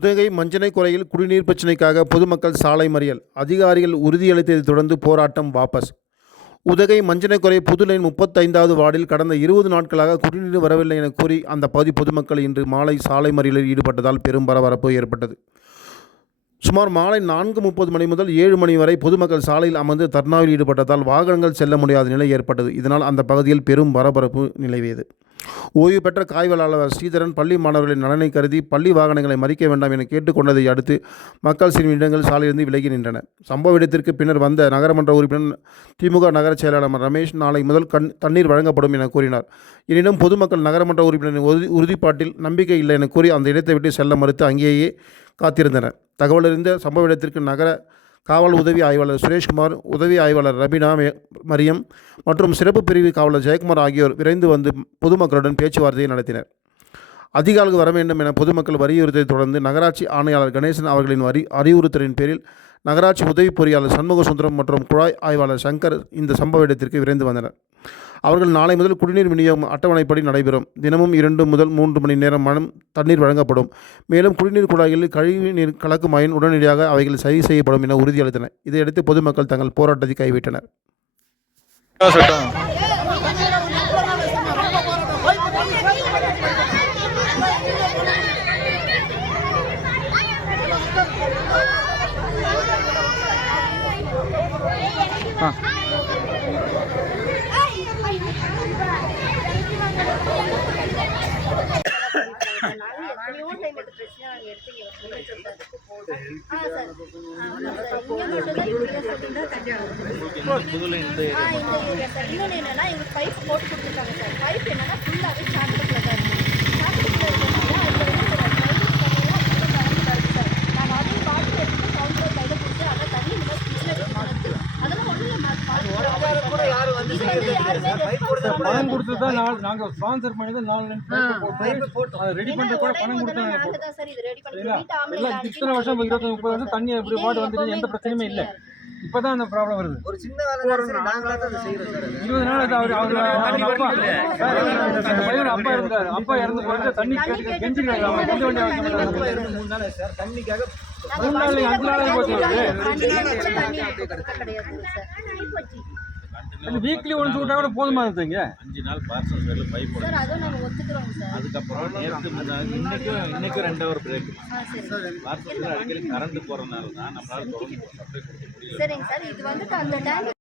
உதகை மஞ்சனைக்குறையில் குடிநீர் பிரச்சினைக்காக பொதுமக்கள் சாலை மறியல். அதிகாரிகள் உறுதியளித்ததை தொடர்ந்து போராட்டம் வாபஸ். உதகை மஞ்சனைக்குறை புதுலைன் 35வது வார்டில் கடந்த 20 நாட்களாக குடிநீர் வரவில்லை என கூறி அந்த பகுதி பொதுமக்கள் இன்று மாலை சாலை மறியலில் ஈடுபட்டதால் பெரும் பரபரப்பு ஏற்பட்டது. சுமார் மாலை 4:30 மணி முதல் 7 மணி வரை பொதுமக்கள் சாலையில் அமர்ந்து தர்ணாவில் ஈடுபட்டதால் வாகனங்கள் செல்ல முடியாத நிலை ஏற்பட்டது. இதனால் அந்த பகுதியில் பெரும் பரபரப்பு நிலவியது. ஓய்வு பெற்ற காய்வலாளர் ஸ்ரீதரன் பள்ளி மாணவர்களின் நலனை கருதி பள்ளி வாகனங்களை மறிக்க வேண்டாம் என கேட்டுக்கொண்டதை அடுத்து மக்கள் சில இடங்கள் சாலையிலிருந்து விலகி நின்றனர். சம்பவ இடத்திற்கு பின்னர் வந்த நகரமன்ற உறுப்பினர் திமுக நகர செயலாளர் ரமேஷ் நாளை முதல் தண்ணீர் வழங்கப்படும் என கூறினார். எனினும் பொதுமக்கள் நகரமன்ற உறுப்பினரின் உறுதிப்பாட்டில் நம்பிக்கை இல்லை என கூறி அந்த இடத்தை விட்டு செல்ல மறுத்து அங்கேயே காத்திருந்தனர். தகவலறிந்த சம்பவ இடத்திற்கு நகர காவல் உதவி ஆய்வாளர் சுரேஷ்குமார், உதவி ஆய்வாளர் ரபினா மரியம் மற்றும் சிறப்பு பிரிவு காவலர் ஜெயக்குமார் ஆகியோர் விரைந்து வந்து பொதுமக்களுடன் பேச்சுவார்த்தையை நடத்தினர். அதிகாரிகள் வர வேண்டும் என பொதுமக்கள் வலியுறுத்தியதை தொடர்ந்து நகராட்சி ஆணையாளர் கணேசன் அவர்களின் அறிவுறுத்தலின் பேரில் நகராட்சி உதவி பொறியாளர் சண்முக சுந்தரம் மற்றும் குழாய் ஆய்வாளர் சங்கர் இந்த சம்பவ இடத்திற்கு விரைந்து வந்தனர். அவர்கள் நாளை முதல் குடிநீர் விநியோகம் அட்டவணைப்படி நடைபெறும். தினமும் 2 முதல் 3 மணி நேரம் தண்ணீர் வழங்கப்படும். மேலும் குடிநீர் குழாய்களில் கழிவு நீர் கலக்குமாயின் உடனடியாக அவைகள் சரி செய்யப்படும் என உறுதியளித்தனர். இதையடுத்து பொதுமக்கள் தங்கள் போராட்டத்தை கைவிட்டனர். இன்னொன்று என்னன்னா எங்களுக்கு பைப் போட்டு கொடுத்துருக்காங்க சார். பைப் என்னன்னா ஃபுல்லாகவே சாக்கடைக்குள்ள தான் இருக்குது. சாக்கடைக்குள்ள இருக்கிறதுனால சார் நாங்கள் அதையும் பாட்டு எடுத்து கவுண்டர் கையில் கொடுத்து அதை தண்ணி இந்த மாதிரி கிச்சனில் நடத்து அதெல்லாம் ஒன்றும் பணம் கொடுத்து தான் நாங்கள் ஸ்பான்சர் பண்ணி தான் 4 போட்டு ரெடி பண்ணுற கூட பணம் கொடுத்தாங்க சார். இது ரெடி பண்ணி இத்தனை வருஷம் 20-30 வருஷம் தண்ணி எப்படி பாட்டு வந்துட்டு எந்த பிரச்சனையுமே இல்லை. இப்பதான் அந்த ப்ராப்ளம் வருது. ஒரு சின்ன வேலை நாங்களா தான் செய்யறோம் சார். 20 நாள் அப்பா இருந்தாரு. அப்பா இறந்து போயிட்டு தண்ணி கெஞ்சி 3 நாள் சார் தண்ணிக்காக 3 நாள் 5 நாள் போச்சு. வீக்லி ஒன்ஸ் விட்டா கூட போதுமா இருந்துங்க. 5 நாள் பார்சல் சைடுல பைப் போடுங்க சார். அதுவும் நாங்க ஒத்துக்குறோம் சார். அதுக்கப்புறம் இன்னைக்கு 2 ஹவர் பிரேக். பார்சல் அடிக்கடி கரண்ட் போறதுனால தான் நம்மளால தொடர்ந்து சப்ளை கொடுக்க முடியல. சரிங்க சார். இது வந்துட்டு அந்த டேங்க்